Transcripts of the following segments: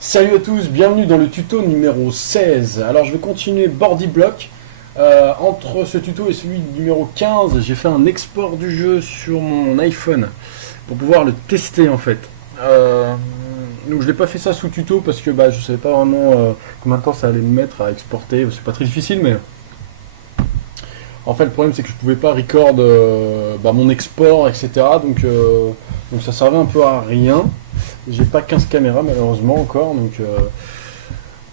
Salut à tous, bienvenue dans le tuto numéro 16. Alors je vais continuer Bordy Block. Entre ce tuto et celui numéro 15, j'ai fait un export du jeu sur mon iPhone pour pouvoir le tester en fait. Donc je l'ai pas fait ça sous tuto parce que je savais pas vraiment combien de temps ça allait me mettre à exporter. C'est pas très difficile, mais en fait le problème c'est que je pouvais pas record mon export, etc. Donc ça servait un peu à rien. J'ai pas 15 caméras malheureusement encore,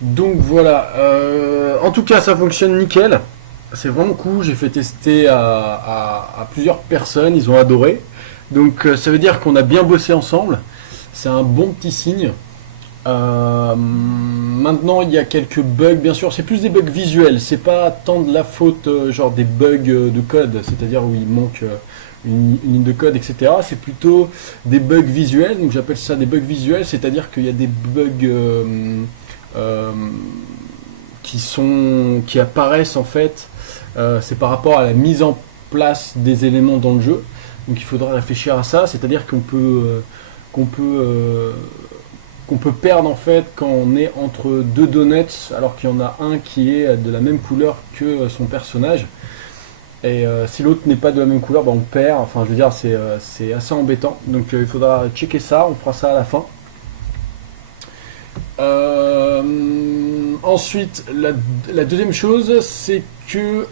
donc voilà. En tout cas, ça fonctionne nickel. C'est vraiment cool. J'ai fait tester à plusieurs personnes. Ils ont adoré. Donc ça veut dire qu'on a bien bossé ensemble. C'est un bon petit signe. Maintenant, il y a quelques bugs. Bien sûr, c'est plus des bugs visuels. C'est pas tant de la faute, genre des bugs de code, c'est-à-dire où il manque une ligne de code, etc. C'est plutôt des bugs visuels. Donc j'appelle ça des bugs visuels, c'est-à-dire qu'il y a des bugs qui apparaissent en fait. C'est par rapport à la mise en place des éléments dans le jeu. Donc il faudra réfléchir à ça, c'est-à-dire qu'on peut perdre en fait quand on est entre deux donuts alors qu'il y en a un qui est de la même couleur que son personnage. Et si l'autre n'est pas de la même couleur, on perd. Enfin, je veux dire, c'est assez embêtant. Donc il faudra checker ça, on fera ça à la fin. Ensuite, la deuxième chose, c'est que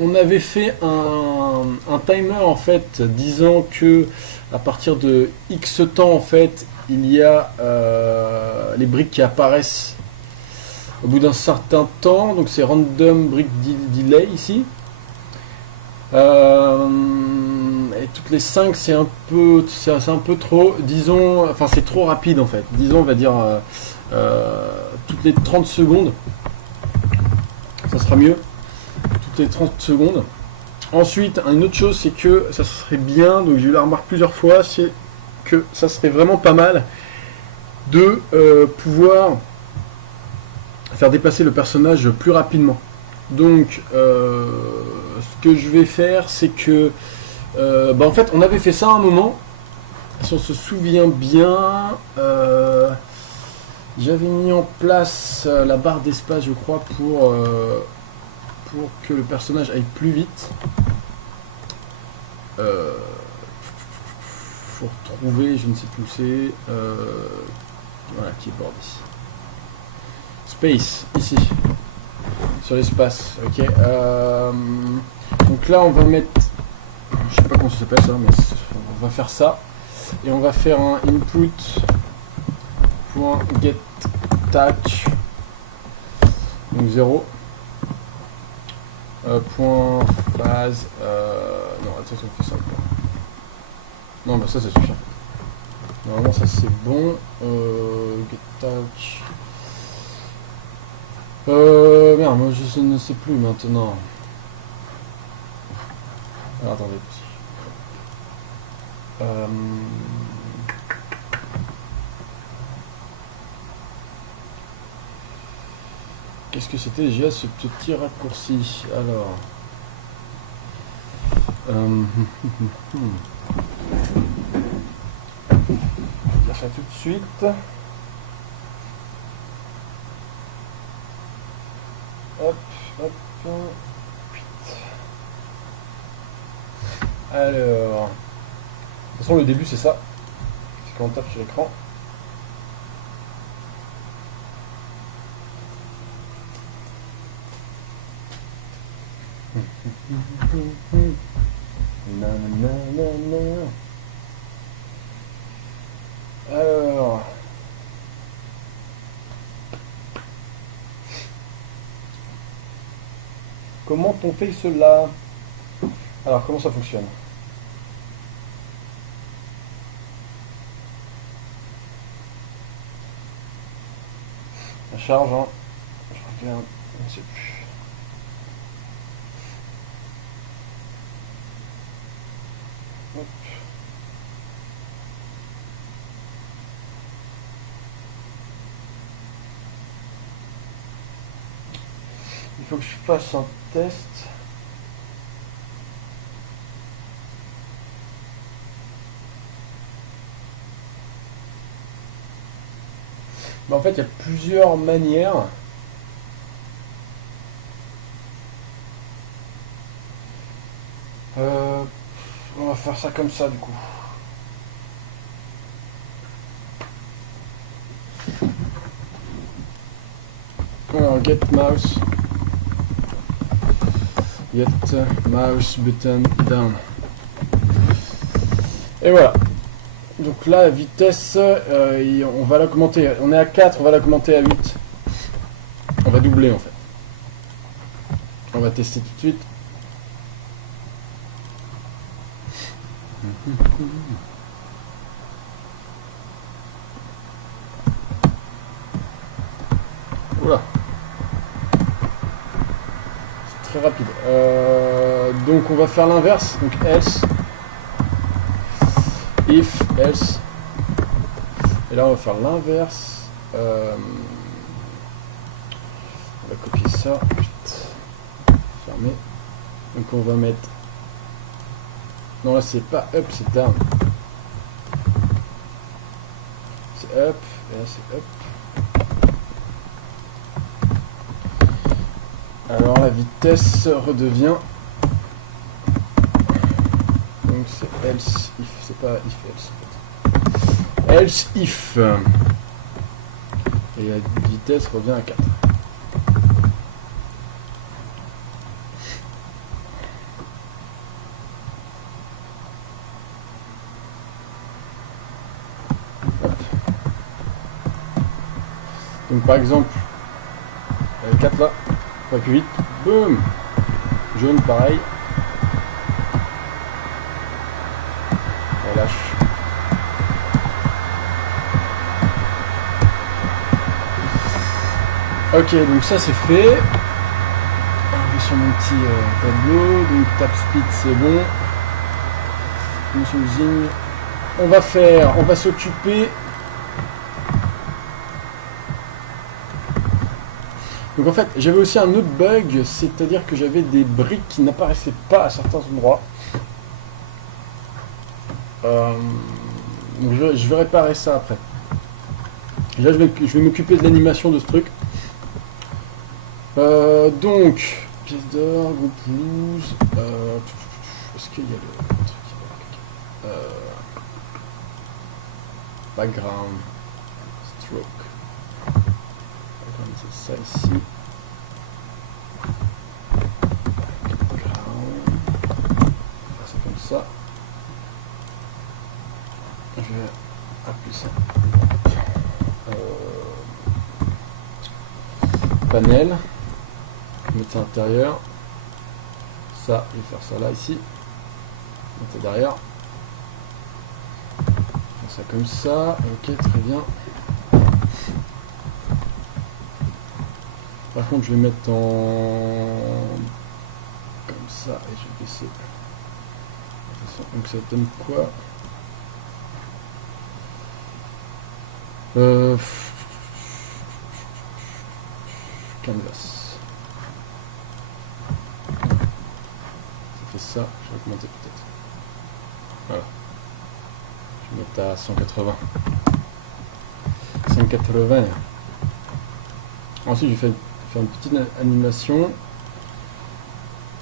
on avait fait un timer en fait, disant que à partir de X temps en fait, il y a les briques qui apparaissent au bout d'un certain temps. Donc c'est random brick delay ici. Et toutes les 5 c'est un peu trop, disons, enfin c'est trop rapide en fait. Disons, on va dire toutes les 30 secondes, ça sera mieux. Toutes les 30 secondes. Ensuite, une autre chose, c'est que ça serait bien, donc j'ai eu la remarque plusieurs fois, c'est que ça serait vraiment pas mal de pouvoir faire déplacer le personnage plus rapidement. Donc, ce que je vais faire, c'est que, en fait, on avait fait ça à un moment. Si on se souvient bien, j'avais mis en place la barre d'espace, je crois, pour que le personnage aille plus vite. Faut retrouver, je ne sais plus où c'est. Voilà, keyboard ici. Space, ici. Sur l'espace, ok. Donc là, on va mettre. Je sais pas comment ça s'appelle ça, mais on va faire ça. Et on va faire un input.getTouch. Donc 0. Point phase. Non, attends, on fait ça. Non, ça suffit. Normalement, ça c'est bon. GetTouch. Merde, moi je ne sais plus maintenant. Alors, attendez. Qu'est-ce que c'était déjà ce petit raccourci? Alors. Je vais dire ça tout de suite. Hop, hop. Alors. De toute façon, le début, c'est ça. C'est quand on tape sur l'écran. Alors. Comment on fait cela? Alors, comment ça fonctionne? La charge, hein. Je regarde, je ne sais plus. Hop. Il faut que je fasse un test. Bah, en fait, il y a plusieurs manières. Euh, on va faire ça comme ça du coup. Alors, get mouse button down. Et voilà. Donc là, la vitesse, on va l'augmenter. On est à 4, on va l'augmenter à 8. On va doubler en fait. On va tester tout de suite. Oula. C'est très rapide. Donc on va faire l'inverse. Donc else. If, else. Et là on va faire l'inverse. On va copier ça. Fermer. Donc on va mettre... Non là c'est pas up, c'est down. C'est up. Et là c'est up. Alors la vitesse redevient... Donc c'est else if, c'est pas if else en fait. Else if. Et la vitesse revient à 4. Hop. Donc par exemple, 4 là, pas plus vite, boum, jaune pareil, relâche. Ok, donc ça c'est fait. Je vais sur mon petit tableau, donc tap speed c'est bon. Motion using. On va s'occuper. Donc en fait, j'avais aussi un autre bug, c'est-à-dire que j'avais des briques qui n'apparaissaient pas à certains endroits. Donc je vais réparer ça après. Là, je vais m'occuper de l'animation de ce truc. Donc, pièce d'or, groupe loose. Est-ce qu'il y a le truc qui va background, stroke. Background, c'est ça ici. Background. C'est comme ça. Je vais appeler ça. Panel. Mettre ça à l'intérieur. Ça, je vais faire ça là, ici. Mettre ça derrière. Faire ça comme ça. Ok, très bien. Par contre, je vais mettre en... comme ça. Et je vais baisser. Donc ça donne quoi? Canvas. Ça fait ça, je vais augmenter peut-être. Voilà. Je vais mettre à 180. 180. Ensuite, je vais faire une petite animation.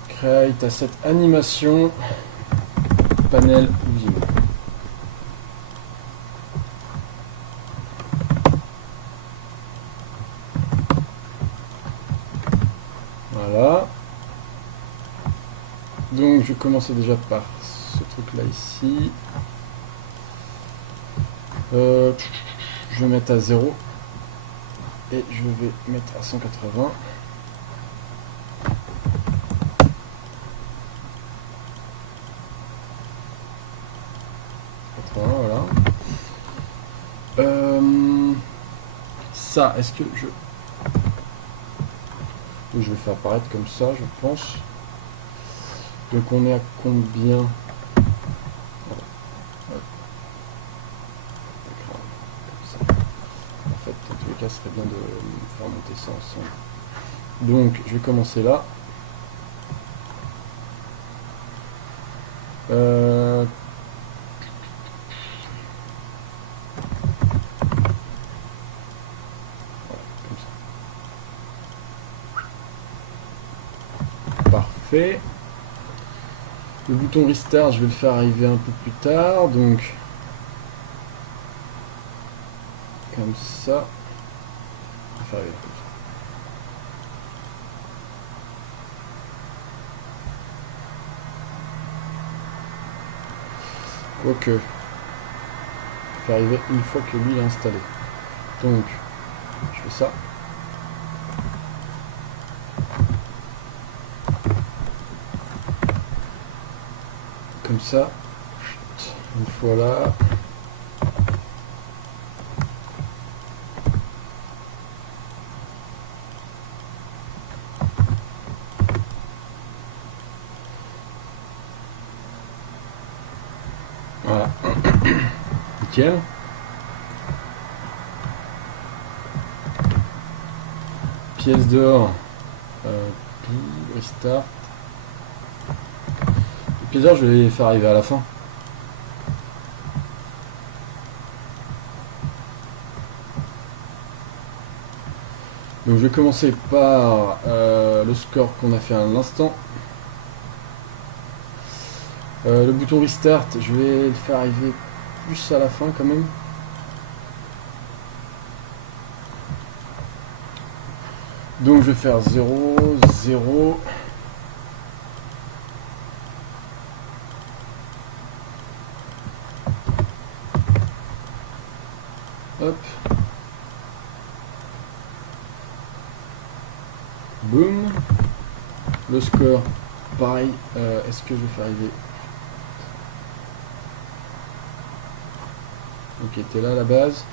Create asset animation. Panel usine. Voilà. Donc je vais commencer déjà par ce truc là ici. Je vais mettre à 0 et je vais mettre à 180. Voilà. Ça, est-ce que je... Oui, je vais faire apparaître comme ça, je pense. Donc on est à combien? En fait, dans tous les cas, ce serait bien de faire monter ça ensemble. Donc, je vais commencer là. fait. Le bouton restart, je vais le faire arriver un peu plus tard, donc comme ça. Je vais faire arriver comme ça. Quoique, je vais faire arriver une fois que lui est installé. Donc, je fais ça. Comme ça, une fois là. Voilà. Nickel. Pièce dehors. Restart. Les pièces dehors, je vais les faire arriver à la fin. Donc je vais commencer par le score qu'on a fait à l'instant. Le bouton restart, je vais le faire arriver plus à la fin quand même. Donc je vais faire 0, 0. Hop. Boum. Le score, pareil. Est-ce que je vais faire arriver? Ok, t'es là à la base.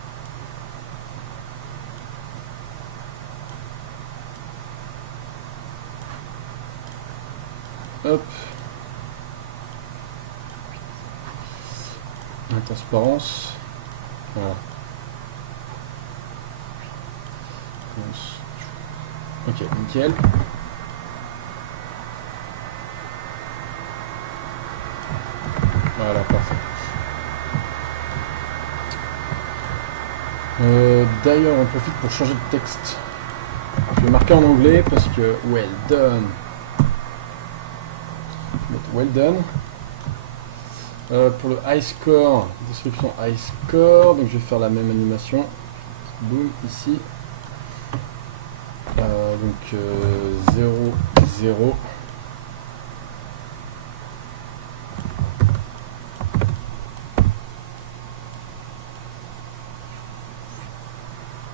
Hop. La transparence. Voilà. Ok, nickel. Voilà, parfait. D'ailleurs, on profite pour changer de texte. Je vais marquer en anglais parce que well done. Well done. Pour le high score, description high score, donc je vais faire la même animation. Boom, ici. Donc 0, 0.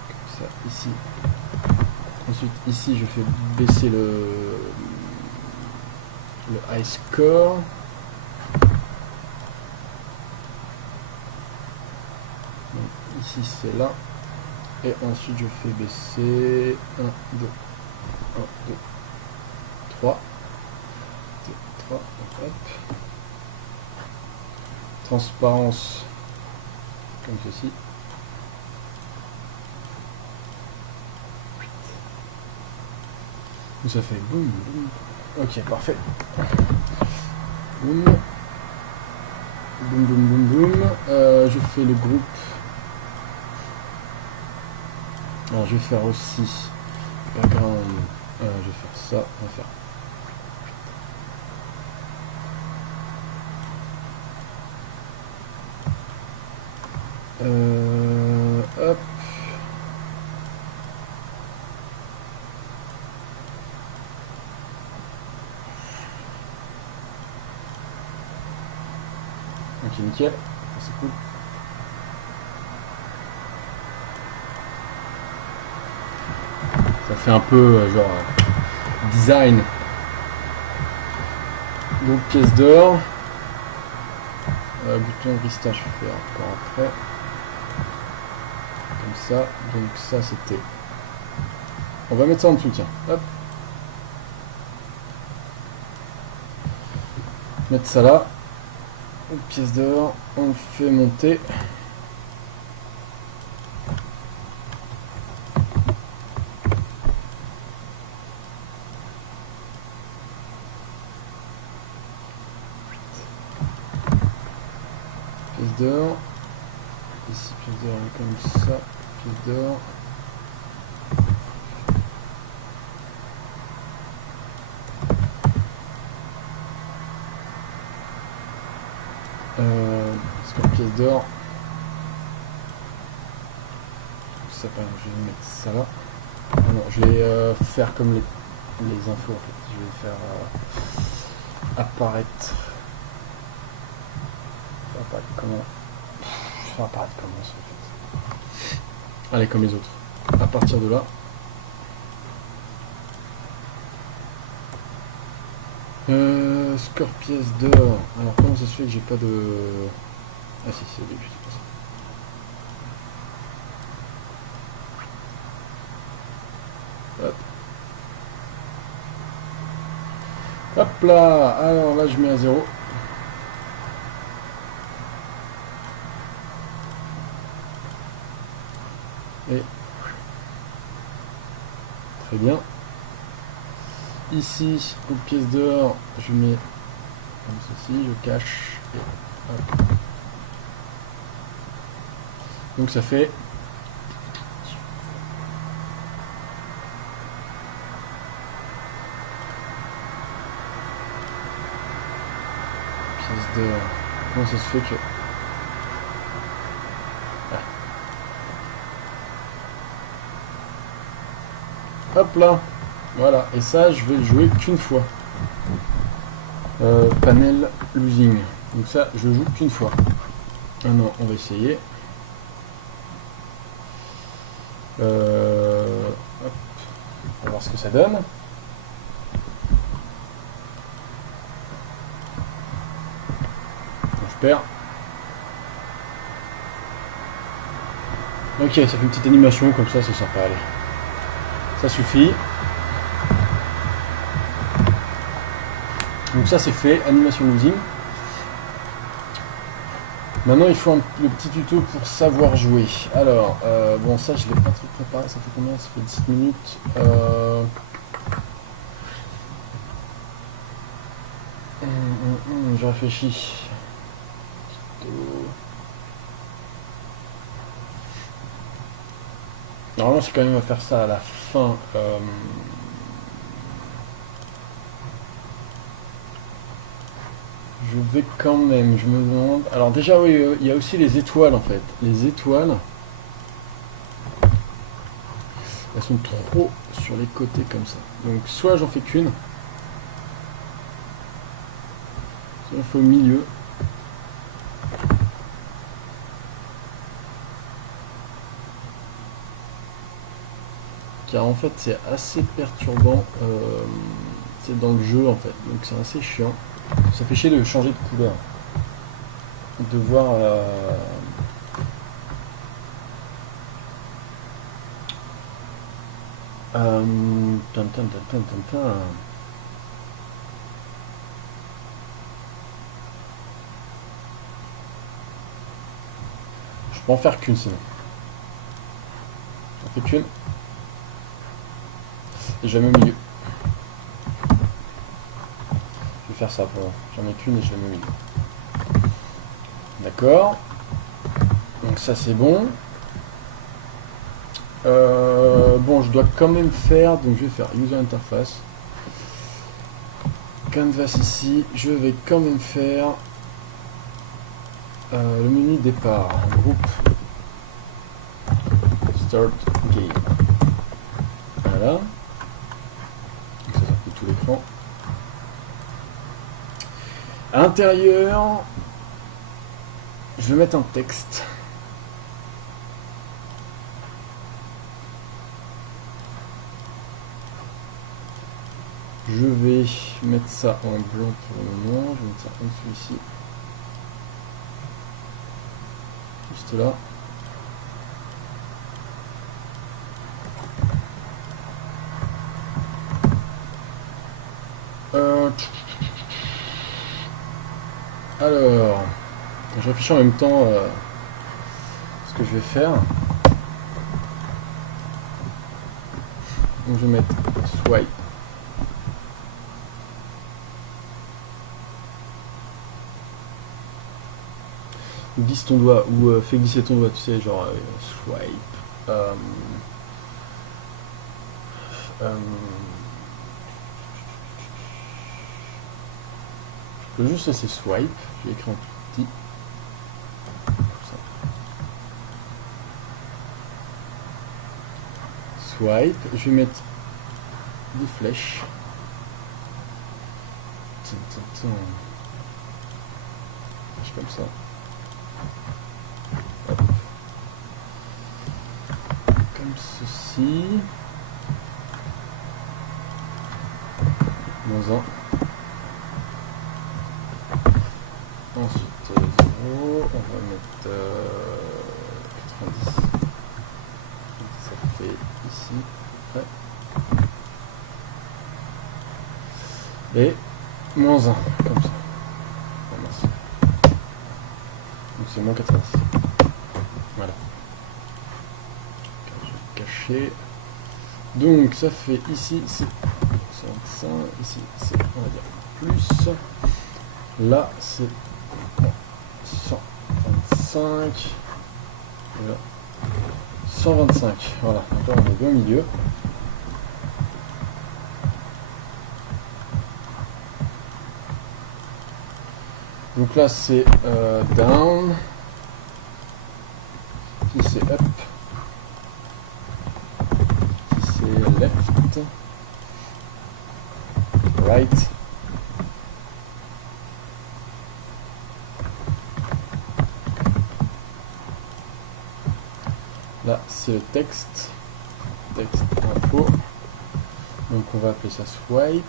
Comme ça, ici. Ensuite, ici, je fais baisser le high score. Donc, ici, c'est là. Et ensuite, je fais baisser 1, 2, 1, 2, 3. 2, 3, hop. Transparence, comme ceci. Donc ça fait boum, boum. Ok, parfait. Boum. Boum, boum, boum, boum. Je fais le groupe. Alors je vais faire aussi background. Je vais faire ça. On va faire. Hop. Ok, nickel. C'est cool. Ça fait un peu genre design. Donc pièce d'or. Bouton restart, je vais faire encore après. Comme ça. Donc ça c'était. On va mettre ça en dessous, tiens. Hop. Mettre ça là. Une pièce d'or. On le fait monter. Pièce d'or. Ici, pièce d'or comme ça. Pièce d'or. d'or. Ça, je vais mettre ça là. Ah non, je vais faire comme les infos en fait. Je vais faire apparaître. Apparaître comment? Je vais faire apparaître comment ça en fait. Allez, comme les autres. À partir de là. Score pièce d'or. Alors comment ça se fait que j'ai pas de... Ah si, c'est au début, c'est pour ça. Hop. Hop là. Alors là je mets à 0. Et très bien. Ici, aux pièces d'or, je mets comme ceci, je cache. Et hop. Donc ça fait pièces d'or. Comment ça se fait que... Ah. Hop là. Voilà, et ça je vais le jouer qu'une fois. Panel losing. Donc ça je le joue qu'une fois. Ah non, on va essayer. Hop. On va voir ce que ça donne. Donc, je perds. Ok, ça fait une petite animation comme ça, c'est sympa, allez. Ça suffit. Donc ça c'est fait, animation losing. Maintenant il faut le petit tuto pour savoir jouer. Alors, bon ça je l'ai pas trop préparé, ça fait combien? Ça fait 10 minutes. Je réfléchis. Normalement c'est quand même à faire ça à la fin. Je vais quand même, je me demande... Alors déjà oui, il y a aussi les étoiles en fait. Les étoiles, elles sont trop sur les côtés comme ça. Donc soit j'en fais qu'une, soit j'en fais au milieu. Car en fait c'est assez perturbant, c'est dans le jeu en fait, donc c'est assez chiant. Ça fait chier de changer de couleur, de voir je peux en faire qu'une sinon. J'en fais qu'une. Et je la mets au milieu. Je vais faire ça pour... J'en ai qu'une et je la mets au milieu. D'accord. Donc ça c'est bon. Bon, je dois quand même faire... Donc je vais faire User Interface. Canvas ici. Je vais quand même faire... le menu départ. Groupe. Start Game. Voilà. Donc ça fait tout l'écran. À l'intérieur, je vais mettre un texte. Je vais mettre ça en blanc pour le moment. Je vais mettre ça en dessous ici. Juste là. Alors, je réfléchis en même temps ce que je vais faire. Donc je vais mettre swipe. Glisse ton doigt ou fais glisser ton doigt, tu sais, genre swipe. Je peux juste laisser swipe, j'ai écrit en tout petit. swipe. Je vais mettre des flèches. Flèche comme ça. Hop. Comme ceci. -1. Ensuite 0. On va mettre 90. Ça fait ici. Ouais. Et -1, comme ça. Donc c'est -90. Voilà. Je vais cacher. Donc ça fait ici c'est 125, ici c'est on va dire plus. Là c'est 125. Et là 125. Voilà, donc là on est bien au milieu. Donc là c'est down, ici c'est up, ici c'est left, right, là c'est le texte info, donc on va appeler ça swipe.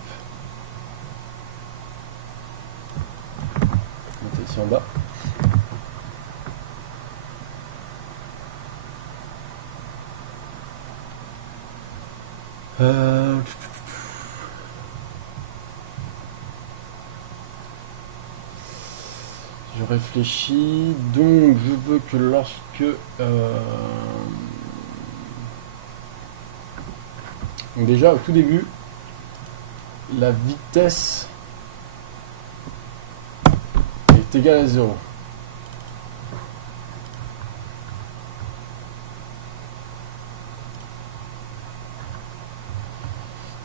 Ici en bas. Je réfléchis. Donc je veux que lorsque donc déjà au tout début la vitesse est égale à 0.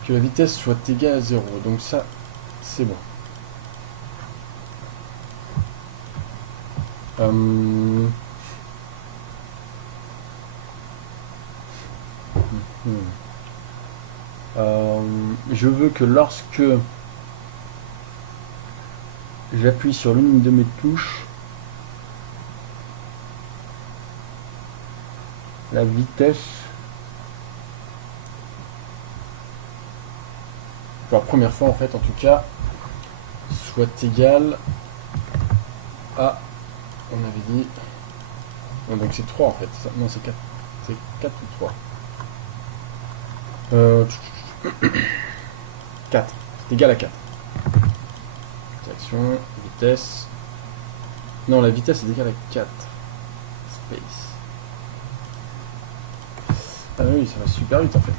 Que la vitesse soit égale à 0. Donc ça, c'est bon. Je veux que lorsque j'appuie sur l'une de mes touches, la vitesse, pour la première fois en fait en tout cas, soit égale à, on avait dit, non, donc c'est 3 en fait, non c'est 4, c'est 4 ou 3. 4, c'est égal à 4. Direction, vitesse. Non, la vitesse est égale à 4. Space. Ah oui, ça va super vite en fait.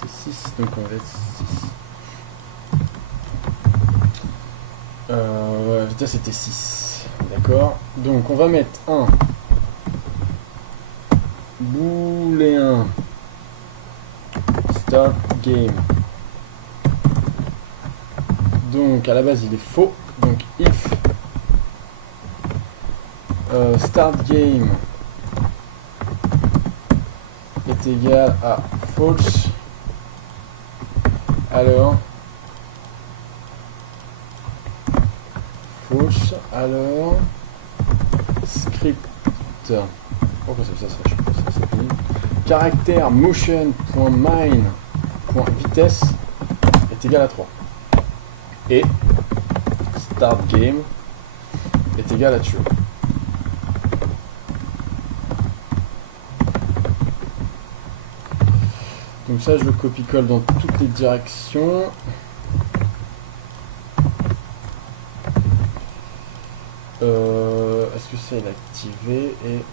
C'est 6, donc on va être 6. La vitesse était 6. D'accord. Donc on va mettre un booléen start game. Donc à la base il est faux. Donc if start game est égal à false, alors false, alors script, pourquoi c'est ça, je sais pas, ça s'appelle caractère motion.mine.vitesse est égal à 3 et start game est égal à true. Donc ça je le copie-colle dans toutes les directions. Est-ce que c'est activé? Et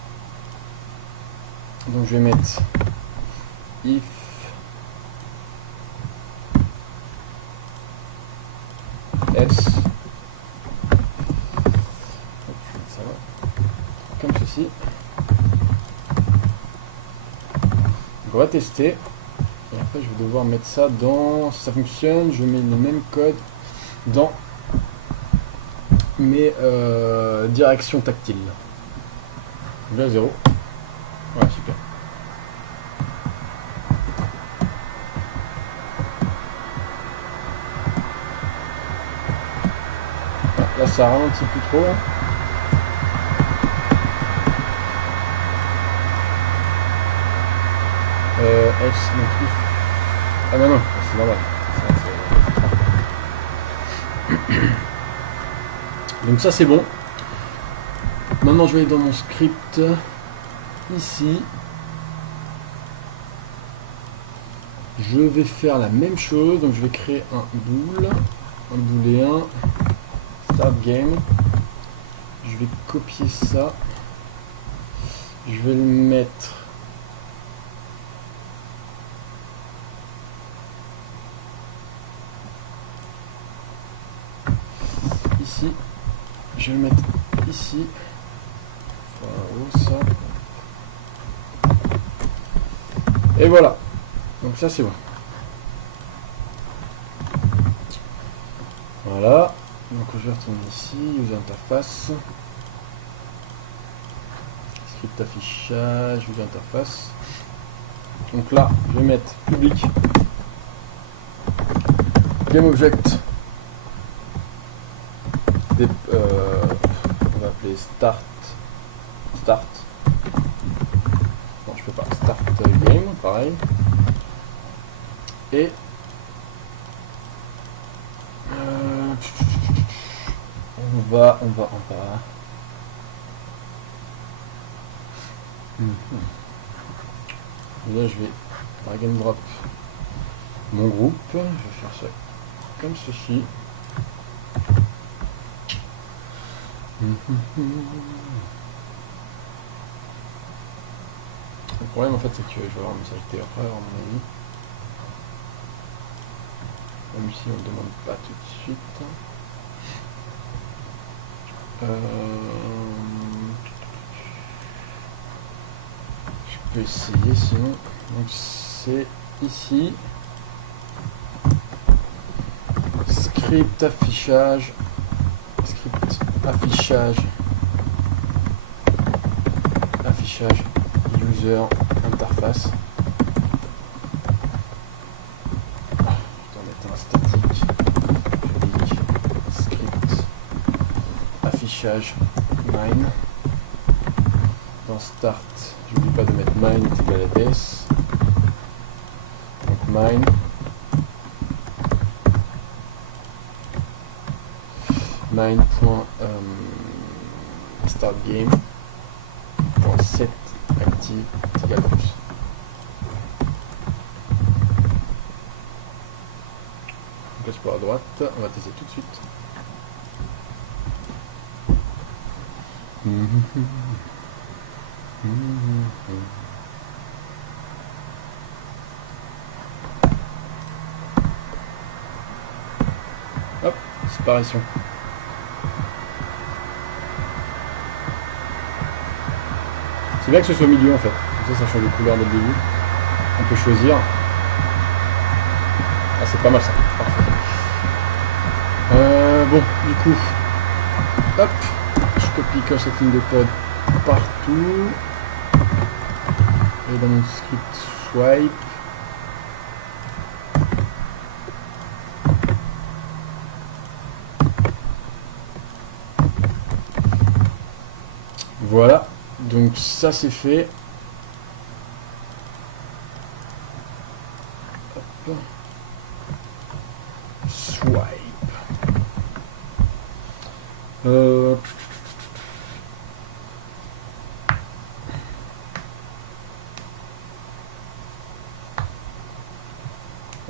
donc je vais mettre if else, ça va, comme ceci. Donc on va tester et après je vais devoir mettre ça dans, si ça fonctionne je mets le même code dans mes directions tactiles. Déjà 0. Ouais, super. Ah, là, ça ralentit plus trop. Là. S non plus. Ah bah non, c'est normal. Donc ça c'est bon. Maintenant je vais aller dans mon script ici. Je vais faire la même chose. Donc je vais créer un booléen start game. Je vais copier ça. Je vais le mettre ici. Je vais le mettre ici. Voilà, ça. Et voilà. Donc ça c'est bon. Voilà. Donc je vais retourner ici, user interface. Script affichage, user interface. Donc là, je vais mettre public. Game object. On va appeler start. Non, je peux pas. Start game, pareil. Et on va. Et là, je vais drag and drop mon groupe. Je vais faire ça comme ceci. Le problème en fait c'est que je vais avoir un message d'erreur à mon avis. Même si on ne demande pas tout de suite. Je peux essayer sinon. Donc c'est ici. Script affichage. Affichage user interface. Je vais mettre un statique. Public script affichage mine. Dans start, j'oublie pas de mettre mine est égal à des. Donc mine. Mine.startGame.set active égale plus. On passe par la droite, on va tester tout de suite. Hop, disparition. C'est bien que ce soit au milieu en fait, comme ça change de couleur dès le début. On peut choisir. Ah c'est pas mal ça, parfait. Bon, du coup, hop, je copie cette ligne de code partout. Et dans mon script swipe. Voilà. Donc ça c'est fait. Hop. Swipe.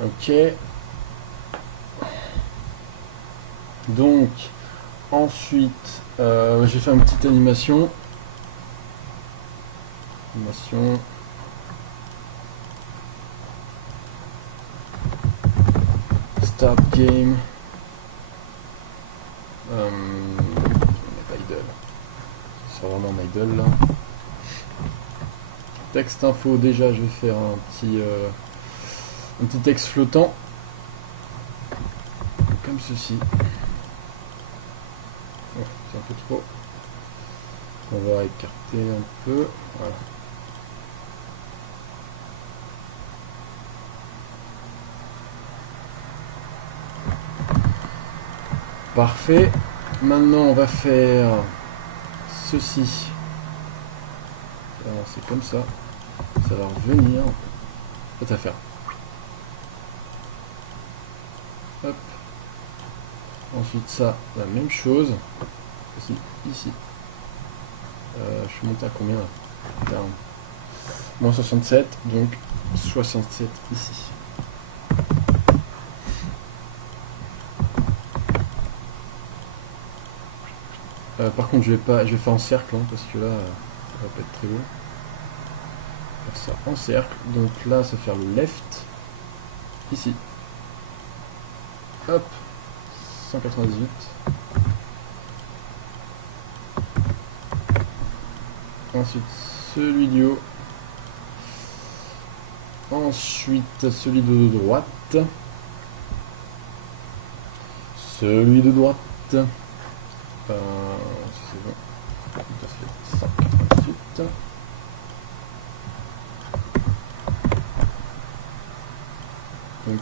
Ok. Donc ensuite j'ai fait une petite animation. Start game. Idle. C'est vraiment un idle là. Texte info, déjà je vais faire un petit texte flottant. Comme ceci. Oh, c'est un peu trop. On va écarter un peu. Voilà. Parfait. Maintenant, on va faire ceci. Alors, c'est comme ça. Ça va revenir. Ça va faire. Hop. Ensuite, ça, la même chose. Ici. Ici. Je suis monté à combien là? Putain. Moins 67, donc 67 ici. Par contre, je vais faire en cercle, hein, parce que là, ça va pas être très beau. Faire ça en cercle. Donc là, ça va faire le left. Ici. Hop. 198. Ensuite, celui du haut. Ensuite, celui de droite. Celui de droite. C'est bon. Ça fait 188. Donc,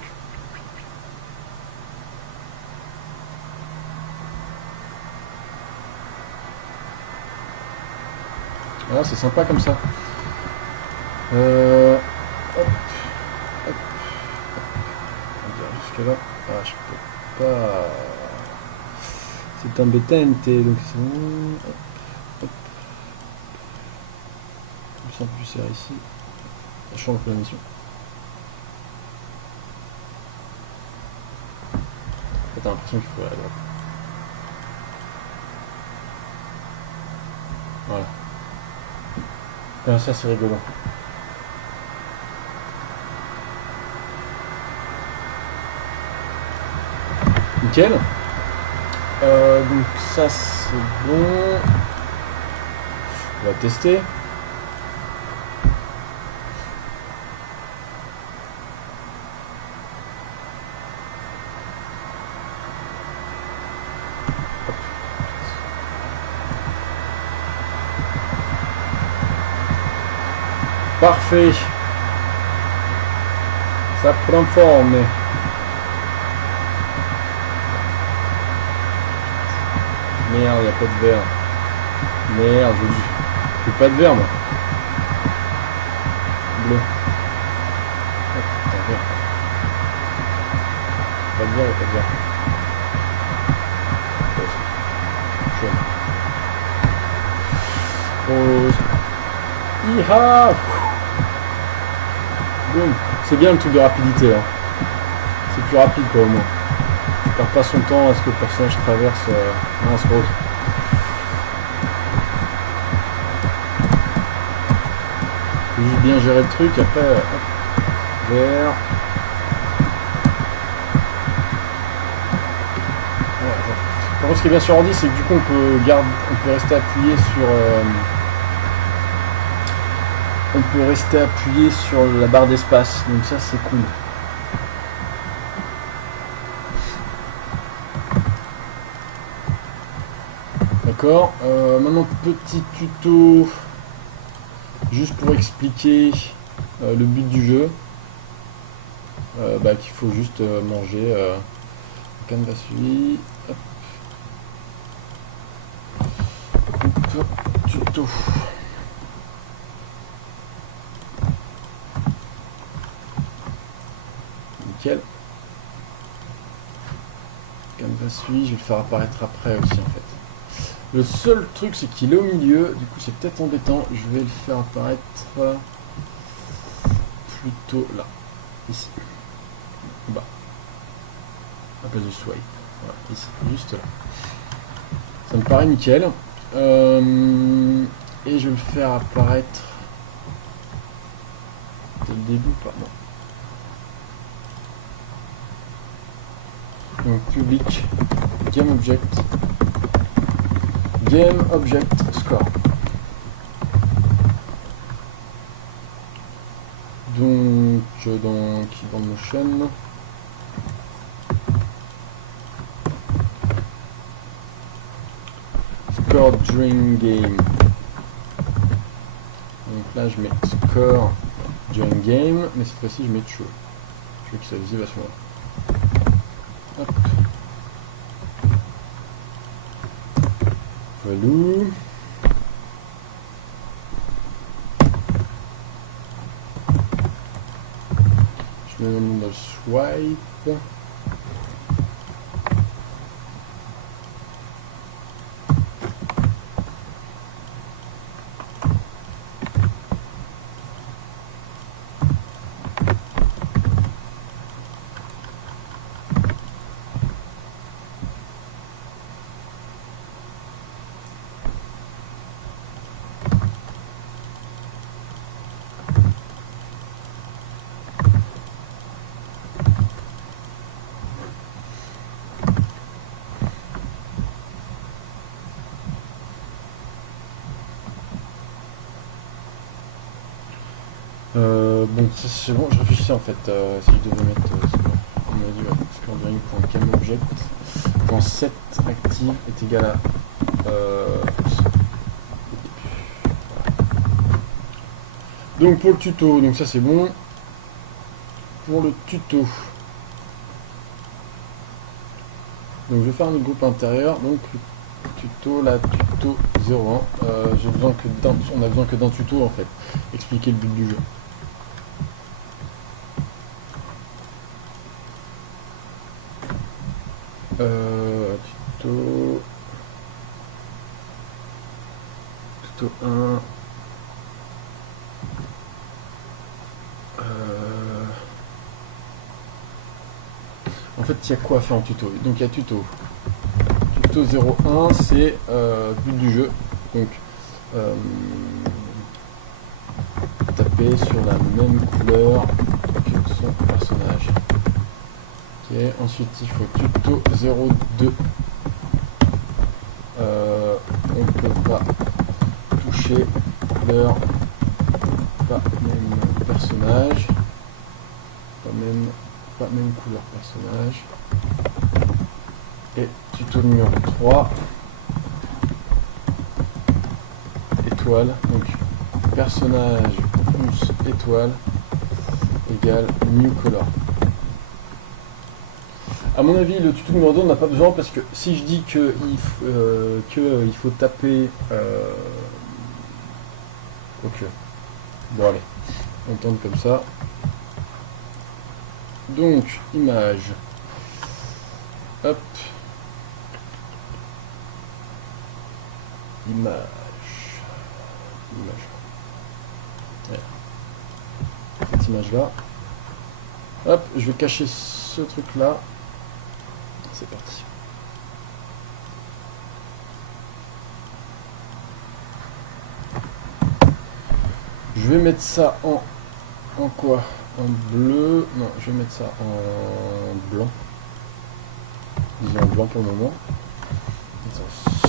voilà, c'est sympa comme ça. Hop, hop, hop. On dirait jusque là. Ah, je peux pas. C'est embêtante, donc c'est bon. Hop, hop. Je sens plus serré ici. Je change la mission. T'as l'impression qu'il faut aller à droite. Voilà. Ça c'est rigolo. Nickel. Donc ça c'est bon. On va tester. Parfait. Ça prend forme. Merde, il n'y a pas de verre. Merde, j'ai pas de verre moi. Bleu. Oh, putain, vert. Pas de verre, il n'y a pas de verre. Jaune. Rose. Iha. Boum. C'est bien le truc de rapidité là. C'est plus rapide quoi au moins. On perd pas son temps à ce que le personnage traverse ce rose. Faut juste bien gérer le truc, après hop, vert. Par contre ce qui est bien sur ordi c'est que du coup on peut rester appuyé sur la barre d'espace, donc ça c'est cool. D'accord, maintenant petit tuto juste pour expliquer le but du jeu. Qu'il faut juste manger canevas suivi. Hop, tuto. Nickel. Canvas suivi, je vais le faire apparaître après aussi en fait. Le seul truc c'est qu'il est au milieu, du coup c'est peut-être embêtant, je vais le faire apparaître plutôt là, ici, bas, à la place du swipe, voilà, ici, juste là. Ça me paraît nickel, et je vais le faire apparaître dès le début, pas non. Donc public, game object score. Donc dans Keyboard Motion. Score during game. Donc là, je mets score during game, mais cette fois-ci, je mets true. Je veux que ça visible à ce moment-là. Hop. Voilà. Je mets mon le swipe. Bon, ça c'est bon, je réfléchissais en fait, si je devais mettre, on m'a dit, score during pour un cam object, quand set active est égal à, donc pour le tuto, donc ça c'est bon, pour le tuto, donc je vais faire un autre groupe intérieur, donc tuto, la tuto 01, j'ai besoin que on a besoin que d'un tuto en fait, expliquer le but du jeu. Tuto 1. En fait, il y a quoi à faire en tuto? Donc il y a tuto. Tuto 01, c'est but du jeu. Donc taper sur la même couleur que son personnage. Ok, ensuite il faut tuto 02. On ne peut pas toucher leur pas même personnage, pas même couleur personnage. Et tuto numéro 3, étoile, donc personnage plus étoile égale new color. A mon avis, le tuto numéro 2 on n'a pas besoin parce que si je dis que il faut taper ok, bon allez, on tente comme ça. Donc image, hop, image, ouais. Cette image là, hop, je vais cacher ce truc là. C'est parti. Je vais mettre ça en quoi? En bleu. Non, je vais mettre ça en blanc. Disons en blanc pour le moment.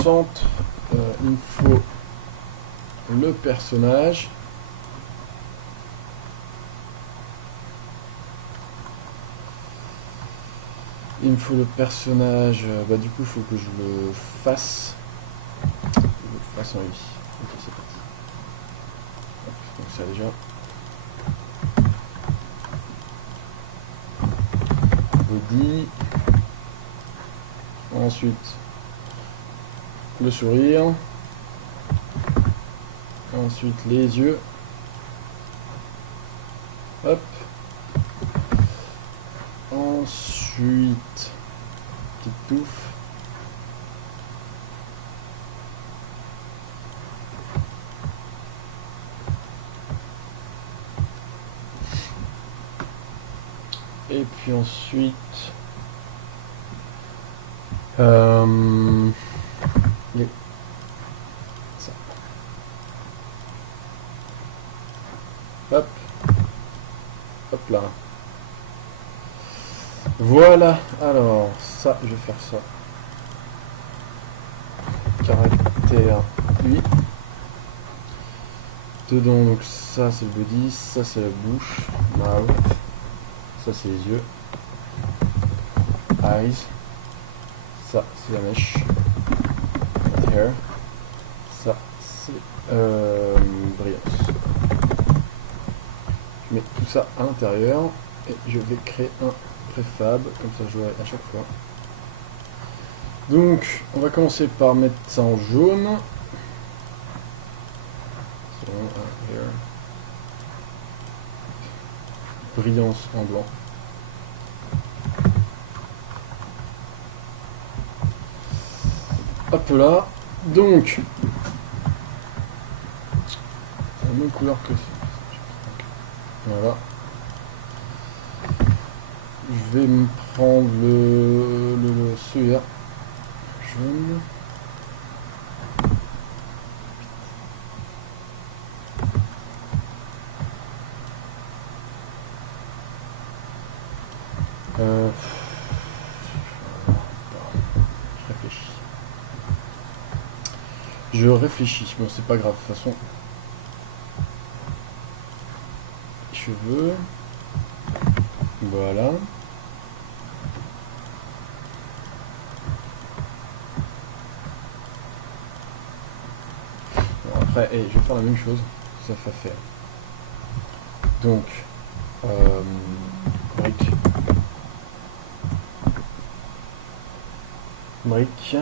Centre, il me faut le personnage. Il me faut le personnage, bah du coup il faut que je le fasse. En lui. Ok, c'est parti. Hop, donc ça déjà. Body. Ensuite le sourire. Ensuite les yeux. Hop. Ensuite, petite touffe. Et puis ensuite, ça. Hop, hop là. Voilà, alors ça, je vais faire ça. Caractère 8. Dedans, donc ça c'est le body, ça c'est la bouche, mouth, ça c'est les yeux, eyes, ça c'est la mèche, hair, ça c'est Brillance. Je mets tout ça à l'intérieur et je vais créer un préfab, comme ça je l'aurai à chaque fois. Donc on va commencer par mettre ça en jaune. Brillance en blanc. Hop là. Donc la même couleur que ça. Voilà. Je vais me prendre le CR jaune. Je réfléchis. Bon, c'est pas grave. De toute façon, cheveux. Voilà. Bon, après, je vais faire la même chose. Ça va faire. Donc, brique. Brique.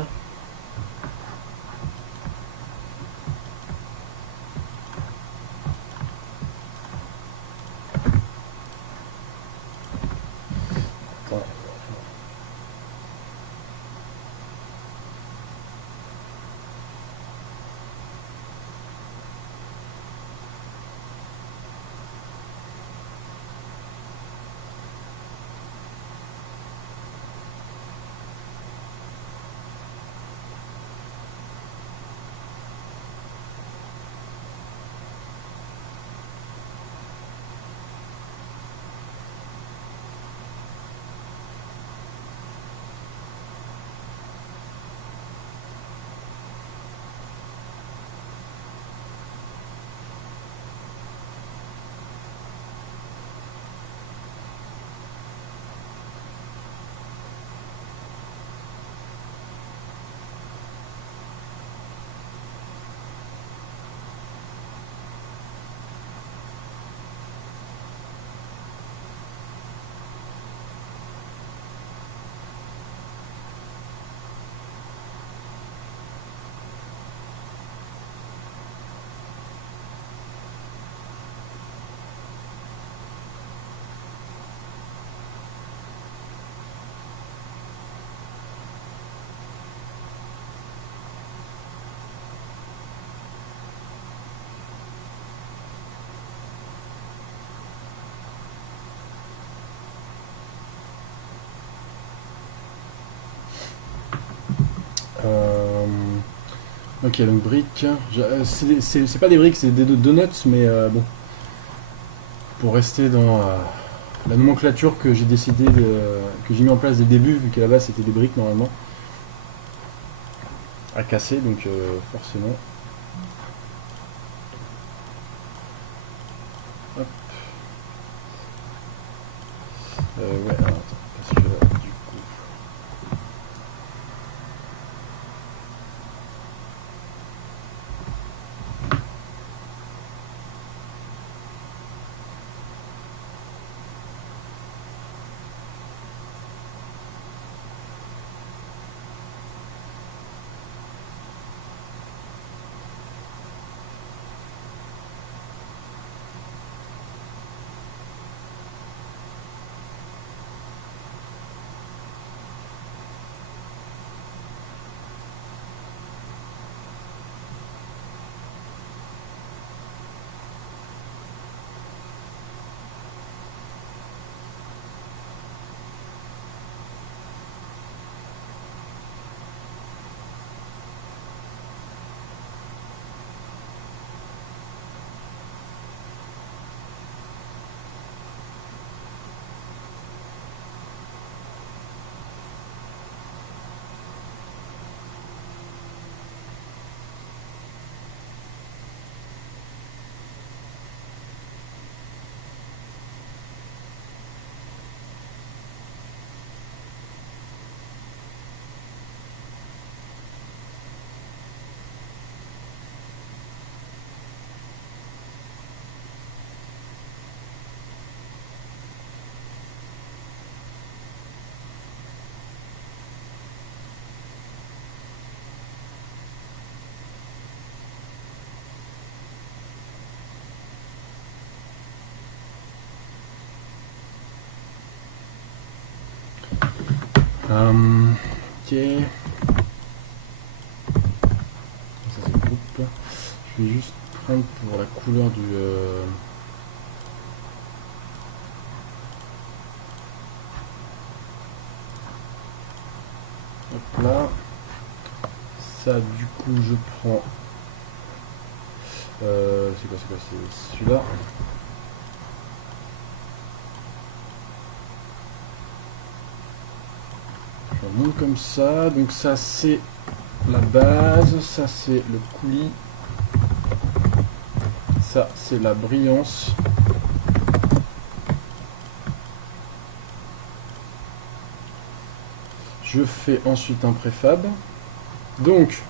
Ok, donc briques. C'est pas des briques, c'est des donuts, mais bon. Pour rester dans la nomenclature que j'ai décidé que j'ai mis en place dès le début, vu qu'à la base c'était des briques normalement. À casser, donc forcément. Hop. Ouais, alors, attends, parce que du coup. Ok. Ça c'est groupe. Je vais juste prendre pour la couleur du... Hop là. Ça du coup je prends... c'est quoi? C'est celui-là. Je remonte comme ça. Donc ça c'est la base. Ça c'est le coulis. Ça c'est la brillance. Je fais ensuite un préfab. Donc,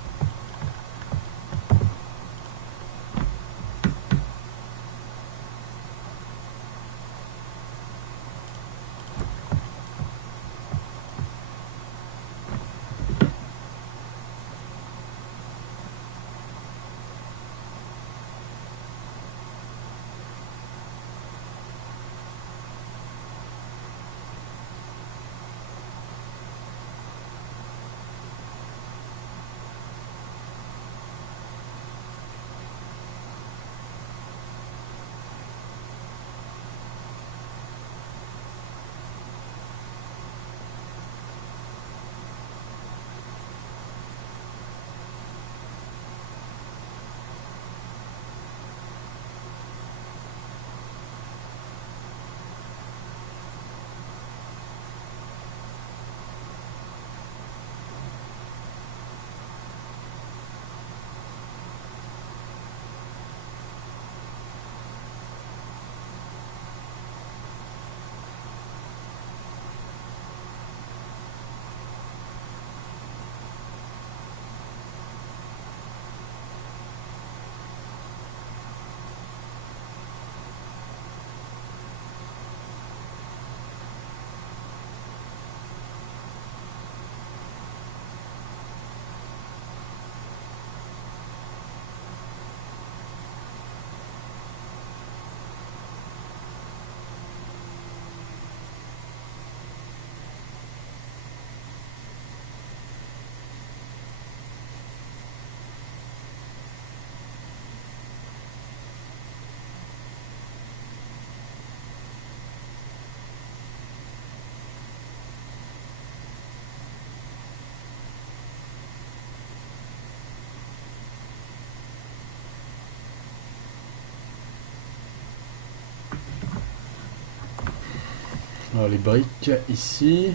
alors les briques ici.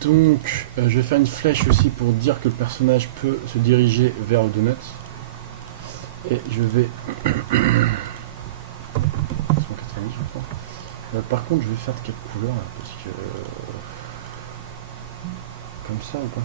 Donc, je vais faire une flèche aussi pour dire que le personnage peut se diriger vers le donut. Et je vais... 190 je crois. Par contre, je vais faire de quelle couleur là, parce que... Comme ça ou pas?